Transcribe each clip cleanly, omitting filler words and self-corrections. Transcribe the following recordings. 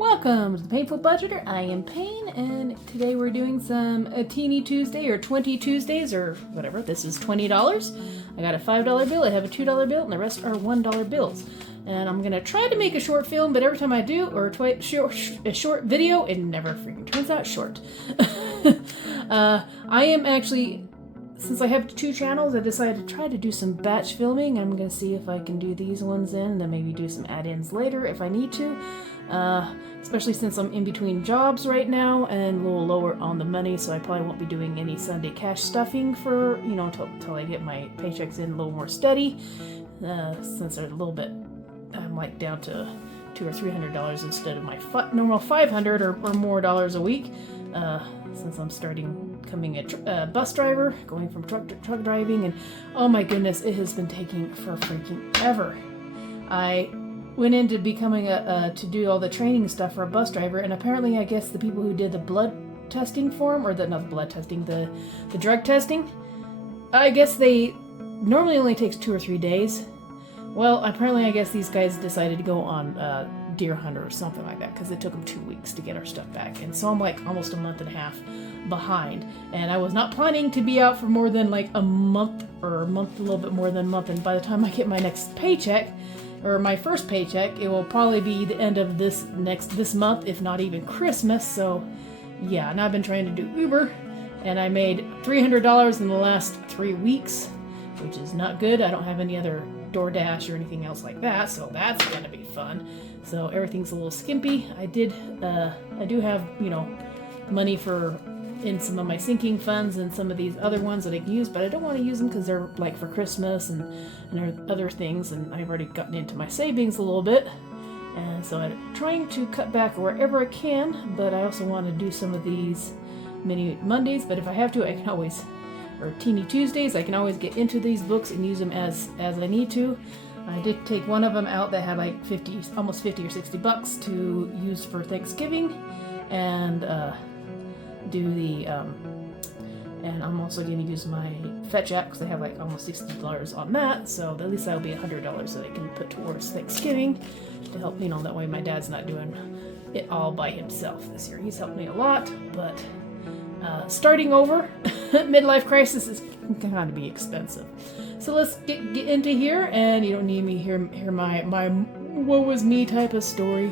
Welcome to the Painful Budgeter. I am Payne, and today we're doing some Teeny Tuesday or 20 Tuesdays or whatever. This is $20. I got a $5 bill, I have a $2 bill, and the rest are $1 bills. And I'm gonna try to make a short film, but every time I do, or a short video, it never freaking turns out short. I am actually, since I have 2 channels, I decided to try to do some batch filming. I'm gonna see if I can do these ones in, then maybe do some add-ins later if I need to. Especially since I'm in between jobs right now and a little lower on the money, so I probably won't be doing any Sunday cash stuffing for, until I get my paychecks in a little more steady. Since they're a little bit, I'm like down to $200 or $300 instead of my normal $500 or more dollars a week. Since I'm becoming a bus driver, going from truck driving, and oh my goodness, it has been taking for freaking ever. I went into becoming to do all the training stuff for a bus driver, and apparently I guess the people who did the blood testing for him, or not the blood testing, the drug testing, I guess they normally only takes 2 or 3 days. Well, apparently I guess these guys decided to go on deer hunter or something like that, because it took them 2 weeks to get our stuff back, and so I'm like almost a month and a half behind, and I was not planning to be out for more than like a month, or a little bit more than a month, and by the time I get my next paycheck, or my first paycheck, it will probably be the end of this month, if not even Christmas. So yeah, and I've been trying to do Uber, and I made $300 in the last 3 weeks, which is not good. I don't have any other DoorDash or anything else like that, so that's gonna be fun. So everything's a little skimpy. I do have, money in some of my sinking funds and some of these other ones that I can use, but I don't want to use them because they're like for Christmas and other things, and I've already gotten into my savings a little bit, and so I'm trying to cut back wherever I can, but I also want to do some of these mini Mondays, but if I have to, I can always, or Teeny Tuesdays, I can always get into these books and use them as I need to. I did take one of them out that had like almost 50 or 60 bucks to use for Thanksgiving, and do the and I'm also going to use my Fetch app because I have like almost $60 on that, so at least that'll be $100 that I can put towards Thanksgiving to help, that way my dad's not doing it all by himself this year. He's helped me a lot, but starting over, midlife crisis is going to be expensive. So let's get into here, and you don't need me hear my woe was me type of story.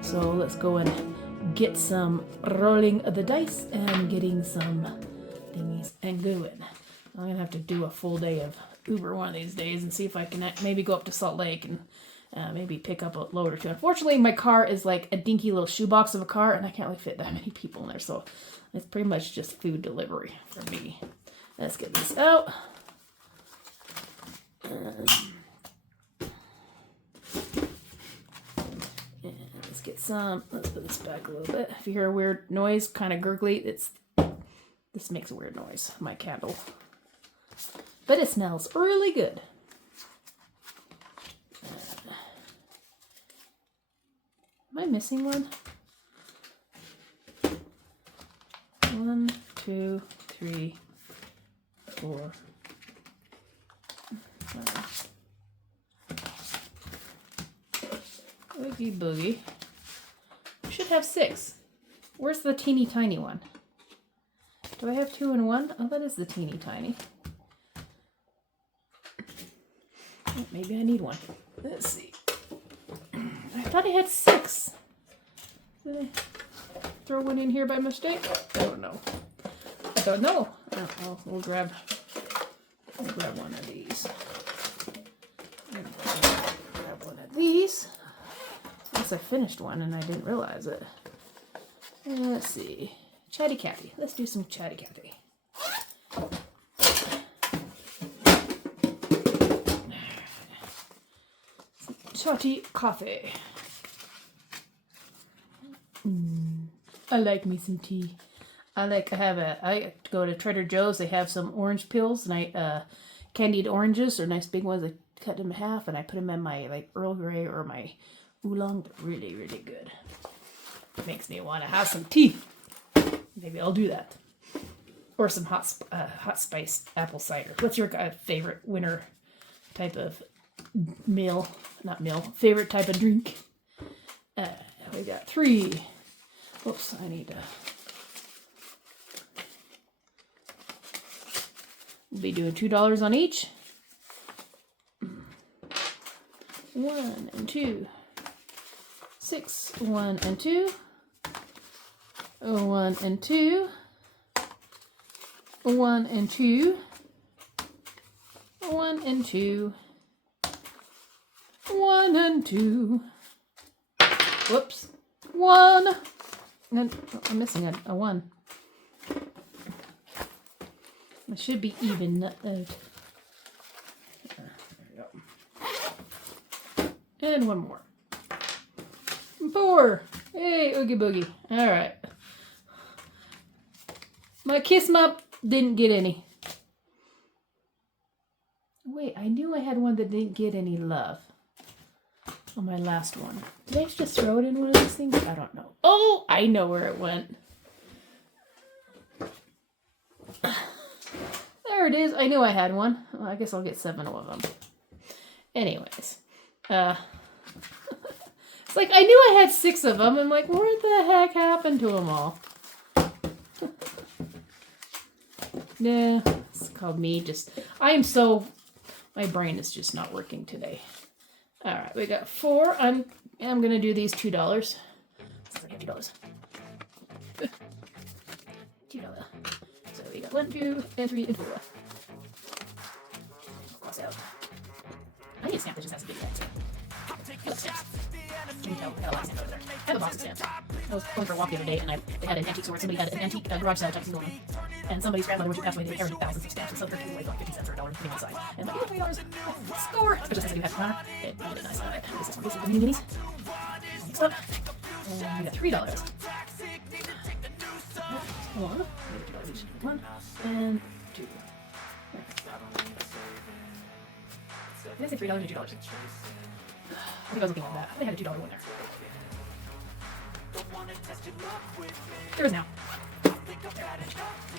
So let's go and get some rolling of the dice and getting some thingies and going. I'm going to have to do a full day of Uber one of these days and see if I can maybe go up to Salt Lake and maybe pick up a load or two. Unfortunately, my car is like a dinky little shoebox of a car, and I can't really fit that many people in there, so it's pretty much just food delivery for me. Let's get this out. Let's put this back a little bit. If you hear a weird noise, kind of gurgly, this makes a weird noise, my candle. But it smells really good. Am I missing one? 1, 2, 3, 4, 5. Oogie boogie. I should have 6. Where's the teeny tiny one? Do I have 2 and 1? Oh, that is the teeny tiny. Oh, maybe I need one. Let's see. I thought I had 6. Did I throw one in here by mistake? I don't know. Oh, we'll grab one of these. Grab one of these. I finished one and I didn't realize it. Let's see. Chatty Cathy. Let's do some Chatty Cathy. Chatty coffee. I like me some tea. I go to Trader Joe's. They have some orange peels, and candied oranges. They're nice big ones. I cut them in half and I put them in my like Earl Grey or my oolong. They're really, really good. Makes me want to have some tea. Maybe I'll do that. Or some hot spice apple cider. What's your favorite winter type of favorite type of drink? we got 3. Oops, I need to. We'll be doing $2 on each. 1 and 2. 6, 1 and 2. 1 and 2. 1 and 2. 1 and 2. 1 and 2. Whoops. 1. And I'm missing a 1. It should be even. There we go. And 1 more. 4. Hey, oogie boogie. All right. My kiss mop didn't get any. Wait, I knew I had one that didn't get any love on my last one. Did I just throw it in one of these things? I don't know. Oh, I know where it went. There it is. I knew I had one. Well, I guess I'll get 7 of them. Anyways. It's like, I knew I had 6 of them. I'm like, what the heck happened to them all? Nah, it's called me. My brain is just not working today. All right, we got 4. I'm gonna do these $2. Since I have $2. $2. So we got 1, 2, and 3, and 4. Cross out. I need a stamp that just has a big head. Can you tell? Got a lot of stamps over there. I have a box of stamps. I was going for a walk the other day, and they had an antique store. Somebody had an antique garage sale type thing going on. And somebody's grandmother, when she passed away, they inherited thousands of stamps, and so they're away for like 50 cents or $1, depending on the size. And I'm like, $3. Score! Especially since I do have tomorrow. It made it nice. All right, this is one. This is the mini minis. Next up. And we got $3. 1. $2 each. 1 and 2. Did I say $3 or $2? I think I was looking at that. I had a $2 one there. There is now. I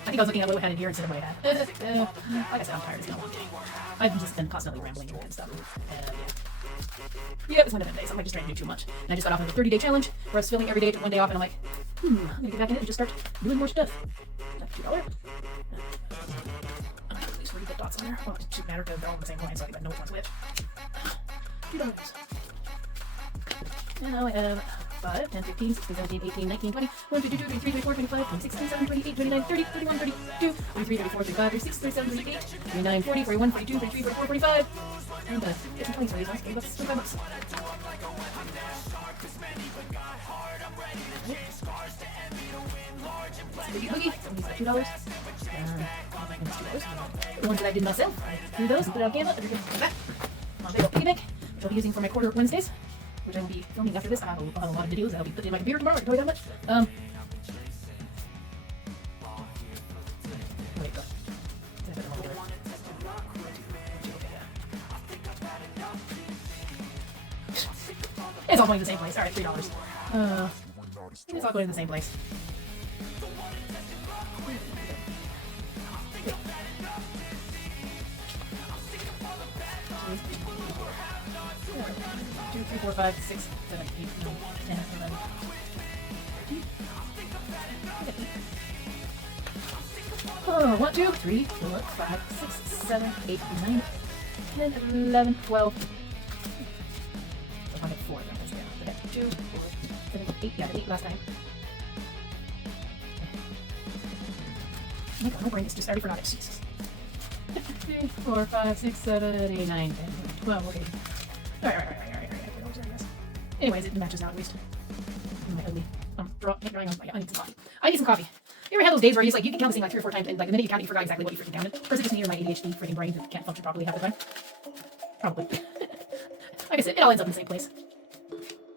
think I was looking at what we had in here instead of what I had. Like I said, I'm tired. It's been a long day. I've just been constantly rambling and stuff. Yeah, it's one of them days. I'm like just trying to do too much. And I just got off of a 30-day challenge where I was filming every day, took 1 day off, and I'm like, I'm gonna get back in it and just start doing more stuff. $2. These were good dots on there. Well, it shouldn't matter because they're all in the same line, so I think I know which one's which. $2. And now I have 5, 10, 15, 16, 17, 18, 19, 20, 1, 2, 2, 3, 3, 24, 25, 26, 27, 28, 29, 30, 31, 32, 33, 34, 35, 36, 37, 38, 39, 40, 41, 42, 43, 44, 45. And get some 20s for these ones. $25. Boogie Boogie. These are $2. The ones that I did myself, I threw those and put it on camera. Everything back. My big old piggy bank, which I'll be using for my quarter Wednesdays, which I will be filming after this. I'll have a lot of videos that I'll be putting in my computer tomorrow. I can tell you that much. Wait, go. It's all going to the same place. All right, $3. It's all going to the same place. Two, 3, 4, 5, 6, 7, 8, 9, 10, 11, 13. 1, 2, 3, 4, 5, 6, 7, 8, 9, 10, 11, 12. So I had 4 of them. I got 2, 4, 7, 8. Yeah, I got 8 last time. Oh my god, my brain is just, I already forgot it. Jesus. 3, 4, 5, 6, 7, 8, 9, 10, 12. Okay. Alright. Anyways, it matches now at least. My ugly. Drawing on. I need some coffee. I need some coffee. You ever had those days where you can count this thing like 3 or 4 times, and like the minute you count it, you forgot exactly what you freaking counted? Or is it just me or my ADHD freaking brain that can't function properly half the time? Probably. Like I said, it all ends up in the same place.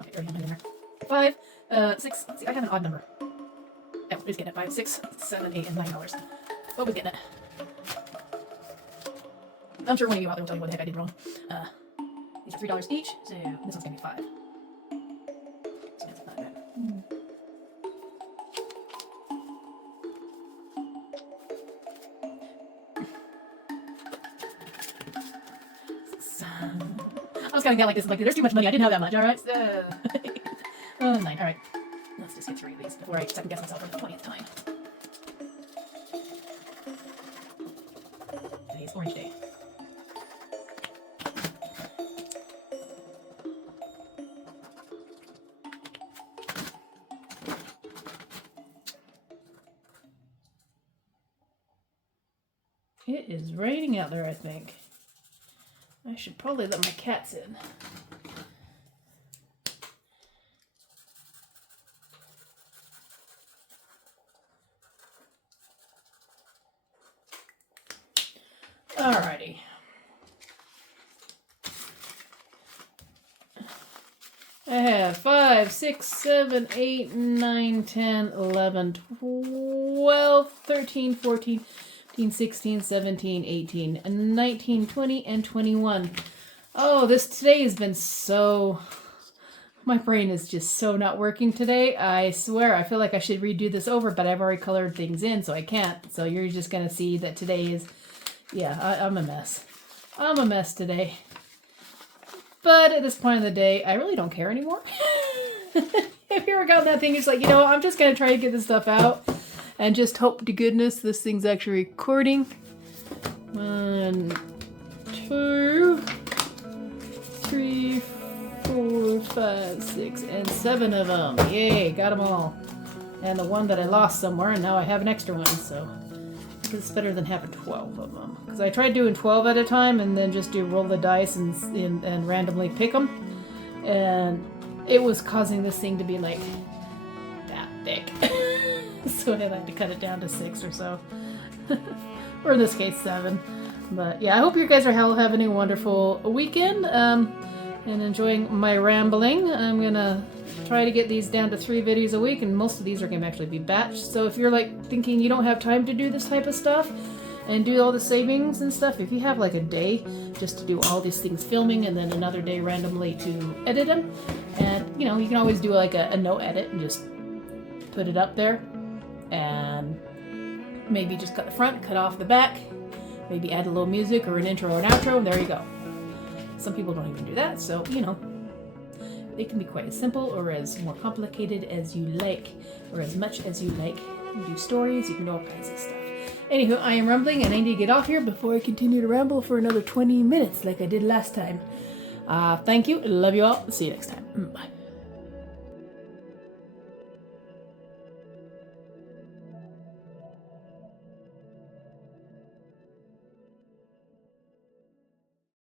Okay, there we go. In there. 5, 6. Let's see, I have an odd number. Oh, we're just getting it. 5, 6, 7, 8, and $9. What was getting it? I'm sure one of you out there will tell me what the heck I did wrong. These are $3 each, so this one's gonna be 5. So that's 5. I was kind of like this, like there's too much money. I didn't have that much. All right, so 9. Alright. Let's just get 3 of these before I second guess myself for the 20th time. Today's Orange Day. It is raining out there, I think. I should probably let my cats in. Alrighty. I have 5, 6, 7, 8, 9, 10, 11, 12, 13, 14, 15, 16, 17, 18, 19, 20, and 21. Oh, today has been so... My brain is just so not working today. I swear, I feel like I should redo this over, but I've already colored things in, so I can't. So you're just going to see that today is... Yeah, I'm a mess. I'm a mess today. But at this point of the day, I really don't care anymore. If you ever got that thing, it's like, I'm just going to try to get this stuff out. And just hope to goodness this thing's actually recording. 1, 2, 3, 4, 5, 6, and 7 of them. Yay, got them all. And the one that I lost somewhere, and now I have an extra one, so... It's better than having 12 of them. Because I tried doing 12 at a time and then just roll the dice and randomly pick them. And it was causing this thing to be like that thick. So I had to cut it down to 6 or so. Or in this case, 7. But yeah, I hope you guys are having a wonderful weekend and enjoying my rambling. I'm going to try to get these down to 3 videos a week, and most of these are going to actually be batched. So if you're like thinking you don't have time to do this type of stuff and do all the savings and stuff, if you have like a day just to do all these things filming and then another day randomly to edit them, and you can always do like a no edit and just put it up there, and maybe just cut the front, cut off the back, maybe add a little music or an intro or an outro, and there you go. Some people don't even do that, so it can be quite as simple or as more complicated as you like, or as much as you like. You can do stories, you can do all kinds of stuff. Anywho, I am rambling and I need to get off here before I continue to ramble for another 20 minutes like I did last time. Thank you, love you all, see you next time. Bye.